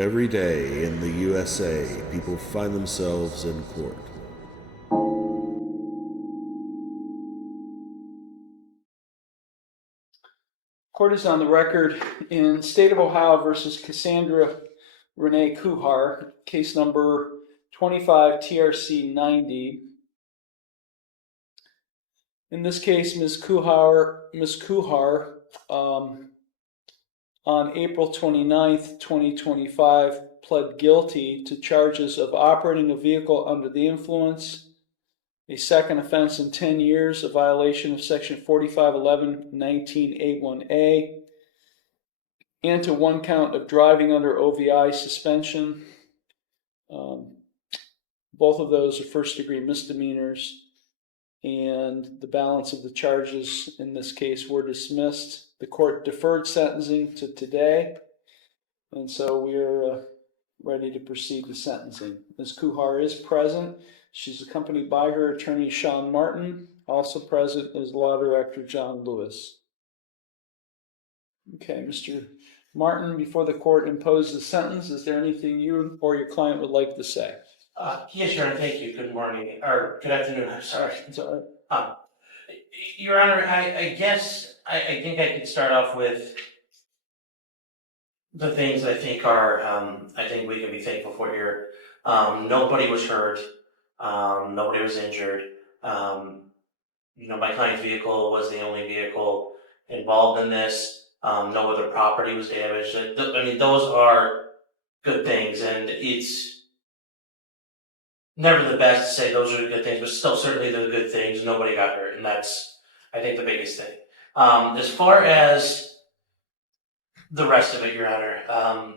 Every day in the USA, people find themselves in court. Court is on the record in State of Ohio versus Cassandra Renee Kuhar, case number 25 TRC 90. In this case, Ms. Kuhar, on April 29th, 2025, pled guilty to charges of operating a vehicle under the influence, a second offense in 10 years, a violation of section 4511-19A1A, and to one count of driving under OVI suspension. Both of those are first-degree misdemeanors, and the balance of the charges in this case were dismissed. The court deferred sentencing to today, and so we are ready to proceed to sentencing. Ms. Kuhar is present. She's accompanied by her attorney, Sean Martin. Also present is Law Director John Lewis. Okay, Mr. Martin, before the court imposes the sentence, is there anything you or your client would like to say? Yes, Your Honor, thank you. Good morning, or good afternoon, I'm sorry. It's all right. Your Honor, I guess I think I could start off with the things I think are, I think we can be thankful for here. Nobody was hurt, nobody was injured. My client's vehicle was the only vehicle involved in this. No other property was damaged. I mean, those are good things, and it's never the best to say those are the good things, but still certainly the good things. Nobody got hurt, and that's, I think, the biggest thing. As far as the rest of it, Your Honor,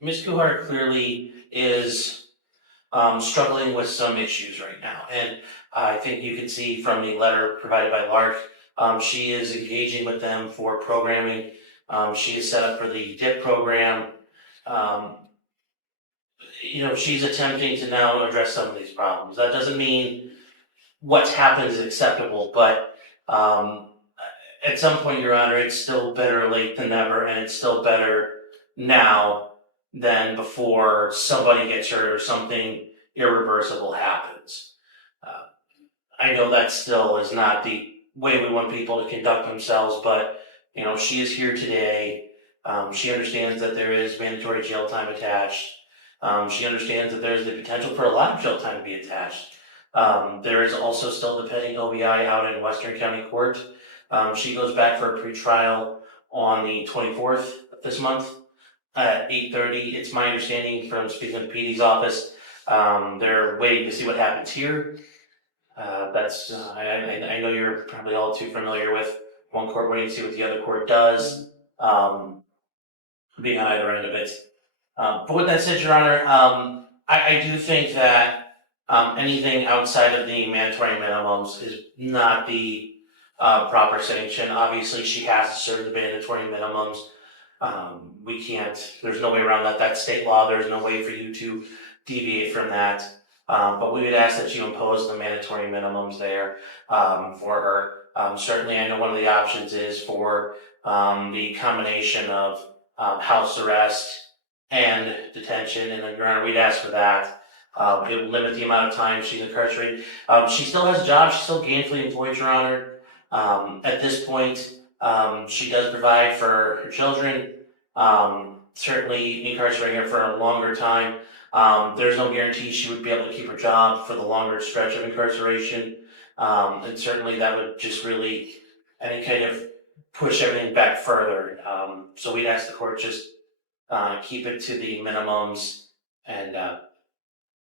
Ms. Kuhar clearly is struggling with some issues right now, and I think you can see from the letter provided by Lark, she is engaging with them for programming. She is set up for the DIP program. She's attempting to now address some of these problems. That doesn't mean what's happened is acceptable, but at some point, Your Honor, it's still better late than never, and it's still better now than before somebody gets hurt or something irreversible happens. I know that still is not the way we want people to conduct themselves, but she is here today. She understands that there is mandatory jail time attached. She understands that there's the potential for a lot of jail time to be attached. There is also still the pending OVI out in Western County Court. She goes back for a pretrial on the 24th of this month at 8:30. It's my understanding from speaking to PD's office, they're waiting to see what happens here. I know you're probably all too familiar with one court waiting to see what the other court does, being on either end of it. But with that said, Your Honor, I do think that anything outside of the mandatory minimums is not the proper sanction. Obviously, she has to serve the mandatory minimums. We can't, there's no way around that. That's state law. There's no way for you to deviate from that. But we would ask that you impose the mandatory minimums there for her. Certainly, I know one of the options is for the combination of house arrest and detention, and Your Honor, we'd ask for that. It would limit the amount of time she's incarcerated. She still has a job. She's still gainfully employed, Your Honor. At this point, she does provide for her children. Certainly incarcerating her for a longer time. There's no guarantee she would be able to keep her job for the longer stretch of incarceration. And certainly that would just really, any kind of push everything back further. So we'd ask the court just keep it to the minimums. And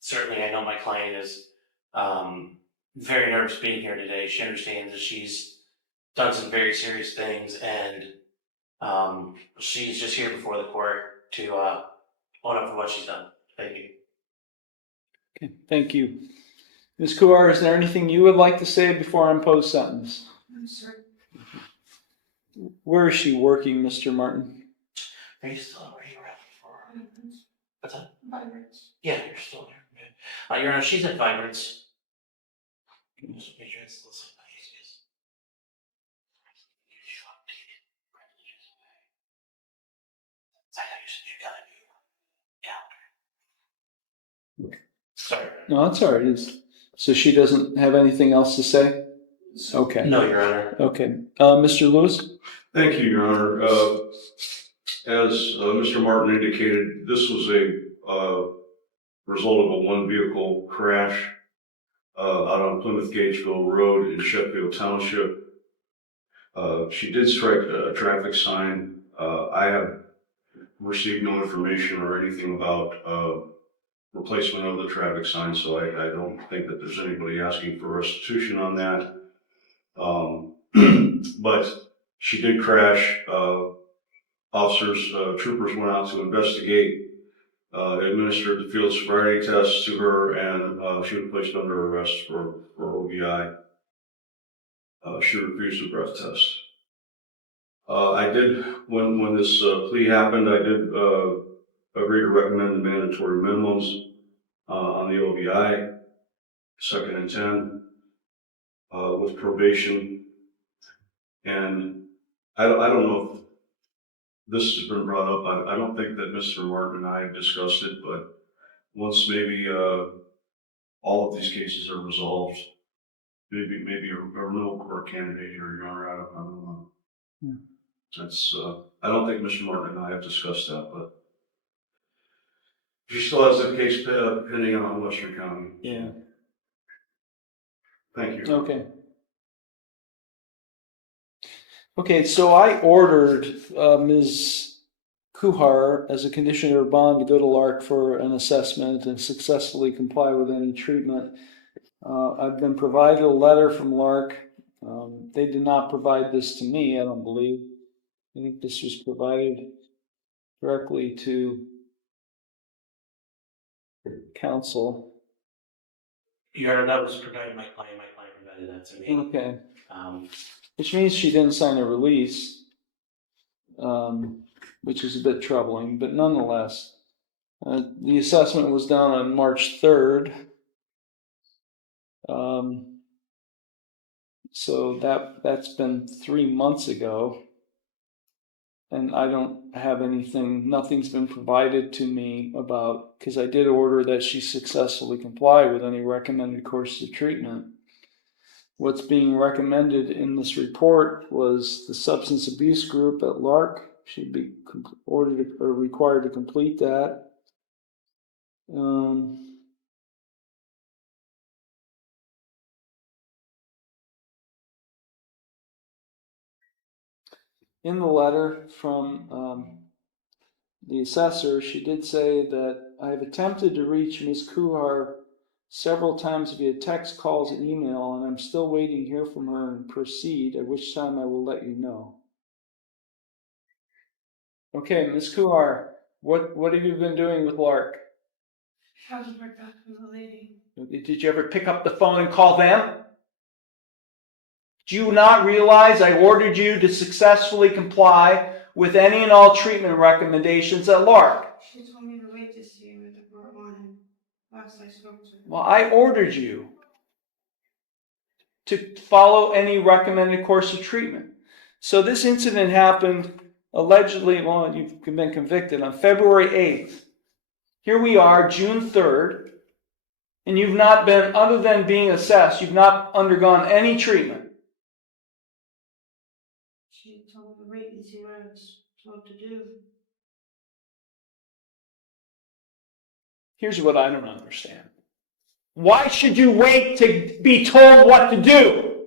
certainly I know my client is very nervous being here today. She understands that she's done some very serious things, and she's just here before the court to own up for what she's done. Thank you. Okay, thank you. Ms. Kuhar, is there anything you would like to say before I impose sentence? No, sir. Where is she working, Mr. Martin? Are you still where you were at before? What's that? Vibrance. Yeah, you're still there. Okay. Your Honor, she's at Vibrance. Just make sure it's still so nice. I know Sorry. No, that's all right. So she doesn't have anything else to say? Okay. No, Your Honor. Okay. Mr. Lewis? Thank you, Your Honor. As Mr. Martin indicated, this was a result of a one-vehicle crash out on Plymouth Gageville Road in Sheffield Township. She did strike a traffic sign. I have received no information or anything about replacement of the traffic sign, so I don't think that there's anybody asking for restitution on that. But she did crash. Troopers went out to investigate, administered the field sobriety test to her, and she was placed under arrest for OVI. She refused the breath test. I did, when this plea happened, I did agree to recommend the mandatory minimums on the OVI, second and 10, with probation. And I don't know if this has been brought up. I don't think that Mr. Martin and I have discussed it, but once maybe all of these cases are resolved, maybe a renewal court candidate here, Your Honor. I don't know. Hmm. That's I don't think Mr. Martin and I have discussed that, but she still has the case pending on Western County. Yeah. Thank you. Okay. Okay, so I ordered Ms. Kuhar as a condition of her bond to go to LARC for an assessment and successfully comply with any treatment. I've been provided a letter from LARC. They did not provide this to me, I don't believe. I think this was provided directly to counsel. Your Honor, that was provided my client. My client provided that to me. Okay. Which means she didn't sign a release, which is a bit troubling, but nonetheless, the assessment was done on March 3rd. So that's been 3 months ago. And I don't have anything, nothing's been provided to me about, because I did order that she successfully comply with any recommended course of treatment. What's being recommended in this report was the substance abuse group at LARC. She'd be ordered or required to complete that. In the letter from the assessor, she did say that I have attempted to reach Ms. Kuhar several times via text, calls, and email, and I'm still waiting to hear from her and proceed, at which time I will let you know. Okay, Ms. Kuhar, what have you been doing with LARC? Haven't heard back from the lady. Did you ever pick up the phone and call them? Do you not realize I ordered you to successfully comply with any and all treatment recommendations at LARC? She told me to wait to see what the court wanted last I spoke to her. Well, I ordered you to follow any recommended course of treatment. So this incident happened allegedly, well, you've been convicted on February 8th. Here we are, June 3rd, and you've not been, other than being assessed, you've not undergone any treatment. She told me to wait and see what I was told to do. Here's what I don't understand. Why should you wait to be told what to do?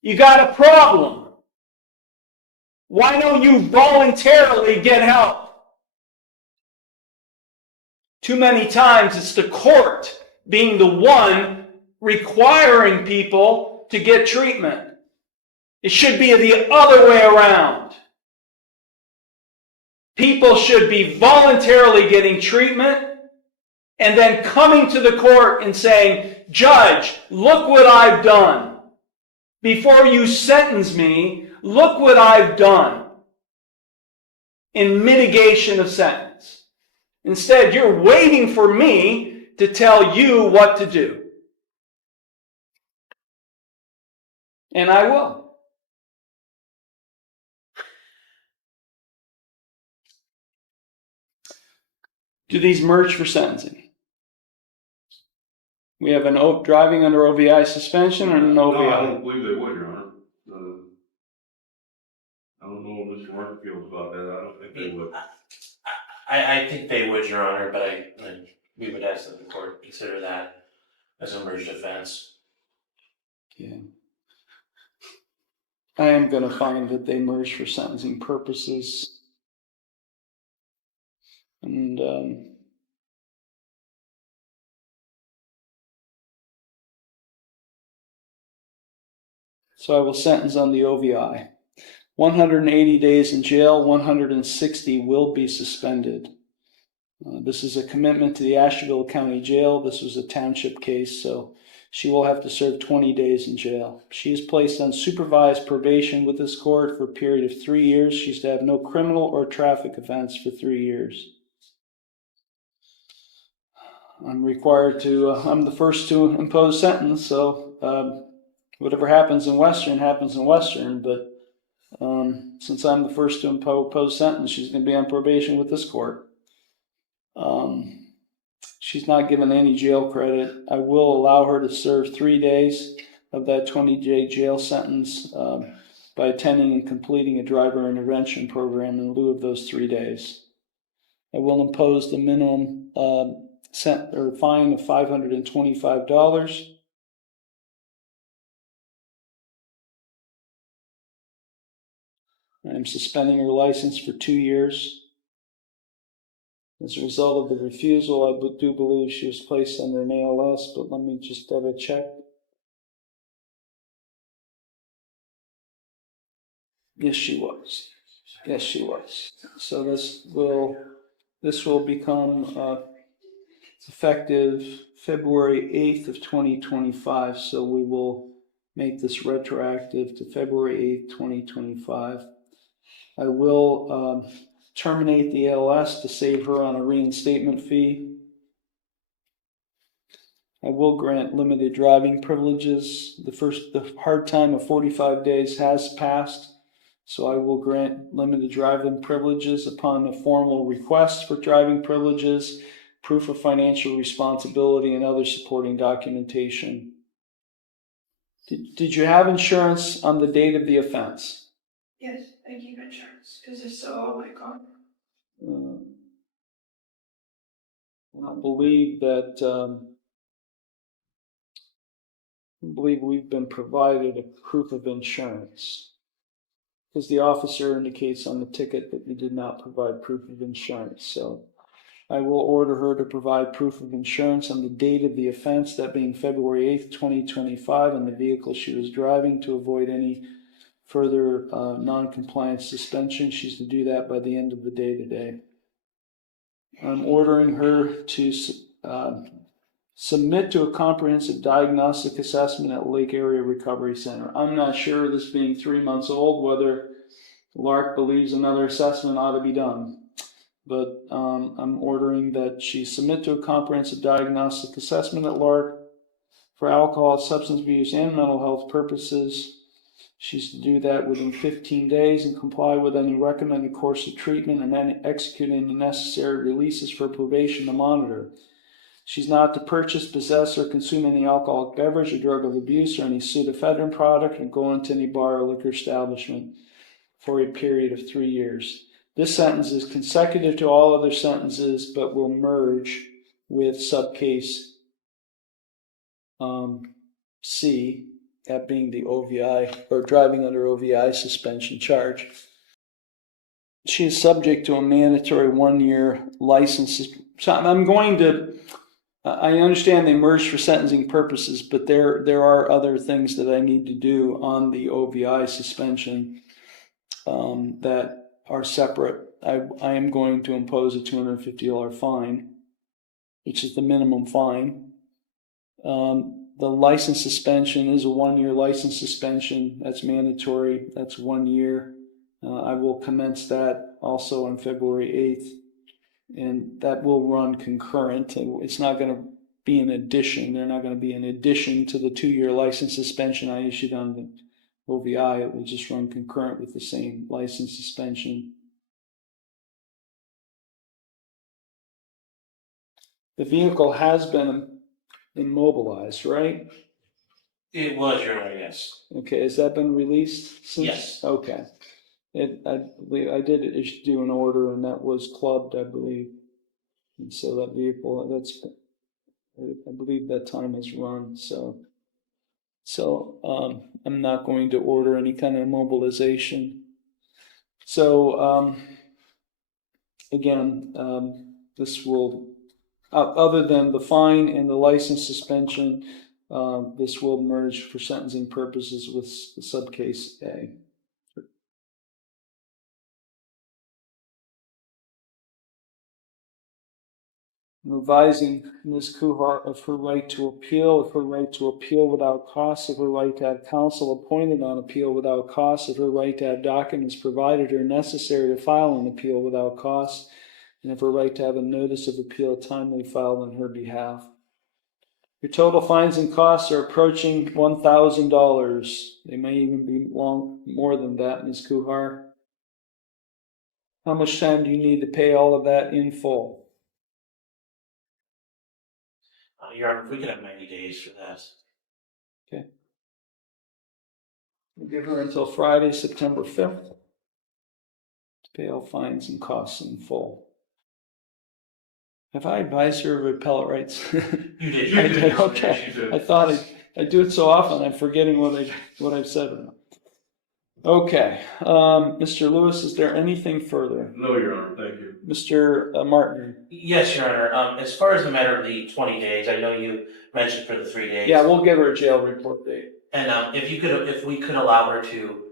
You got a problem. Why don't you voluntarily get help? Too many times it's the court being the one requiring people to get treatment. It should be the other way around. People should be voluntarily getting treatment and then coming to the court and saying, Judge, look what I've done. Before you sentence me, look what I've done in mitigation of sentence. Instead, you're waiting for me to tell you what to do. And I will. Do these merge for sentencing? We have an driving under OVI suspension and an No, I OVI. don't believe they would, Your Honor. I don't know what Mr. Martin feels about that. I don't think they would. I think they would, Your Honor, but we would ask that the court consider that as a merged offense. Yeah. I am going to find that they merge for sentencing purposes. And so I will sentence on the OVI. 180 days in jail, 160 will be suspended. This is a commitment to the Asheville County Jail. This was a township case, so she will have to serve 20 days in jail. She is placed on supervised probation with this court for a period of 3 years. She's to have no criminal or traffic offense for 3 years. I'm required to, I'm the first to impose sentence, so whatever happens in Western happens in Western, but since I'm the first to impose sentence, she's going to be on probation with this court. She's not given any jail credit. I will allow her to serve 3 days of that 20-day jail sentence by attending and completing a driver intervention program in lieu of those 3 days. I will impose the minimum fine of $525. I'm suspending her license for 2 years. As a result of the refusal, I do believe she was placed under an ALS, but let me just double check. Yes, she was. Yes, she was. So this will become effective February 8th of 2025. So we will make this retroactive to February 8th, 2025. I will terminate the ALS to save her on a reinstatement fee. I will grant limited driving privileges. The hard time of 45 days has passed, so I will grant limited driving privileges upon a formal request for driving privileges, proof of financial responsibility, and other supporting documentation. Did you have insurance on the date of the offense? Yes, I keep insurance because it's so on my car. I don't believe that. I believe we've been provided a proof of insurance because the officer indicates on the ticket that you did not provide proof of insurance. So I will order her to provide proof of insurance on the date of the offense, that being February 8th, 2025, on the vehicle she was driving to avoid any further non-compliance suspension. She's to do that by the end of the day today. I'm ordering her to submit to a comprehensive diagnostic assessment at Lake Area Recovery Center. I'm not sure, this being 3 months old, whether Lark believes another assessment ought to be done. But I'm ordering that she submit to a comprehensive diagnostic assessment at Lark for alcohol, substance abuse, and mental health purposes. She's to do that within 15 days and comply with any recommended course of treatment and then execute any necessary releases for probation to monitor. She's not to purchase, possess, or consume any alcoholic beverage or drug of abuse or any pseudoephedrine product or go into any bar or liquor establishment for a period of 3 years. This sentence is consecutive to all other sentences but will merge with subcase C, that being the OVI or driving under OVI suspension charge. She is subject to a mandatory 1-year license. So I'm going to, I understand they merge for sentencing purposes, but there are other things that I need to do on the OVI suspension that are separate. I am going to impose a $250 fine, which is the minimum fine. The license suspension is a 1-year license suspension. That's mandatory. That's 1 year. I will commence that also on February 8th, and that will run concurrent. It's not going to be an addition. They're not going to be an addition to the 2-year license suspension I issued on the OVI. It will just run concurrent with the same license suspension. The vehicle has been immobilized, right? It was, Your Honor, yes. Okay, has that been released since? Yes. Okay. I believe I did issue an order and that was clubbed, I believe. And so that vehicle, I believe that time has run, so. I'm not going to order any kind of mobilization. So, again, this will, other than the fine and the license suspension, this will merge for sentencing purposes with subcase A. Revising Ms. Kuhar of her right to appeal, of her right to appeal without cost, of her right to have counsel appointed on appeal without cost, of her right to have documents provided or necessary to file an appeal without cost, and of her right to have a notice of appeal timely filed on her behalf. Your total fines and costs are approaching $1,000. They may even be more than that, Ms. Kuhar. How much time do you need to pay all of that in full? Your Honor, if we could have 90 days for that. We'll give her until Friday, September 5th to pay all fines and costs in full. Have I advised her of appellate rights? You did. I did, okay. I thought I do it so often, I'm forgetting what I've said. Okay, Mr. Lewis, is there anything further? No, Your Honor, thank you. Mr. Martin? Yes, Your Honor. As far as the matter of the 20 days, I know you mentioned for the 3 days. Yeah, we'll give her a jail report date. And if we could allow her to,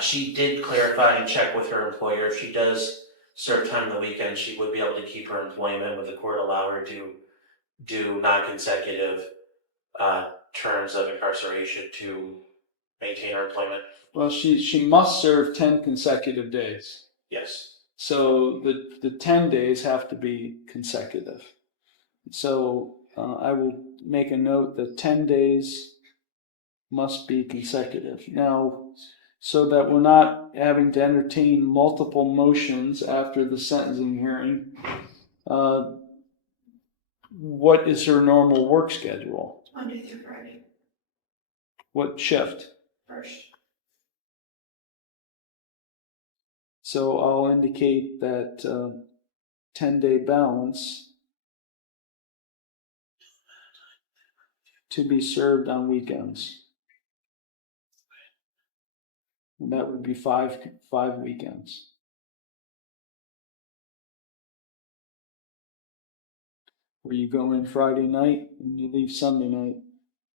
she did clarify and check with her employer. If she does serve time on the weekend, she would be able to keep her employment. Would the court allow her to do non-consecutive terms of incarceration to maintain her employment? Well, she must serve 10 consecutive days. Yes. So the 10 days have to be consecutive. So I will make a note that 10 days must be consecutive. Now, so that we're not having to entertain multiple motions after the sentencing hearing, what is her normal work schedule? Monday through Friday, What shift? first. So I'll indicate that 10-day balance to be served on weekends. And that would be five weekends. Where you go in Friday night and you leave Sunday night.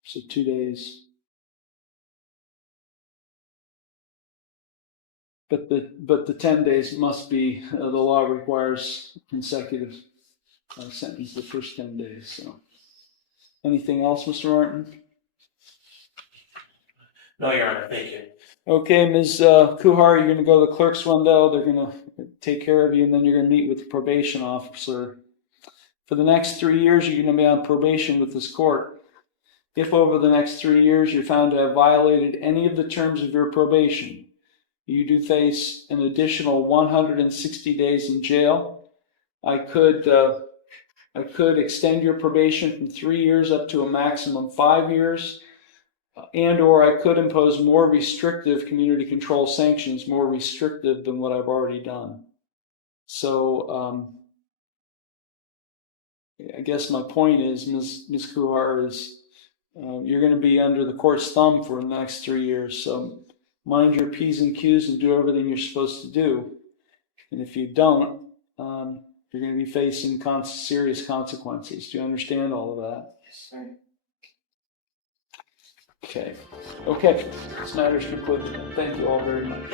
So 2 days. But the 10 days must be, the law requires consecutive sentence the first 10 days. So, anything else, Mr. Martin? No, Your Honor. Thank you. Okay, Ms. Kuhar, you're going to go to the clerk's window. They're going to take care of you, and then you're going to meet with the probation officer. For the next 3 years, you're going to be on probation with this court. If over the next 3 years you're found to have violated any of the terms of your probation, you do face an additional 160 days in jail. I could extend your probation from 3 years up to a maximum 5 years, and or I could impose more restrictive community control sanctions, more restrictive than what I've already done. So I guess my point is, Ms. Kuhar, is you're going to be under the court's thumb for the next 3 years. So mind your P's and Q's and do everything you're supposed to do. And if you don't, you're going to be facing serious consequences. Do you understand all of that? Yes, sir. Okay. This matter is concluded. Thank you all very much.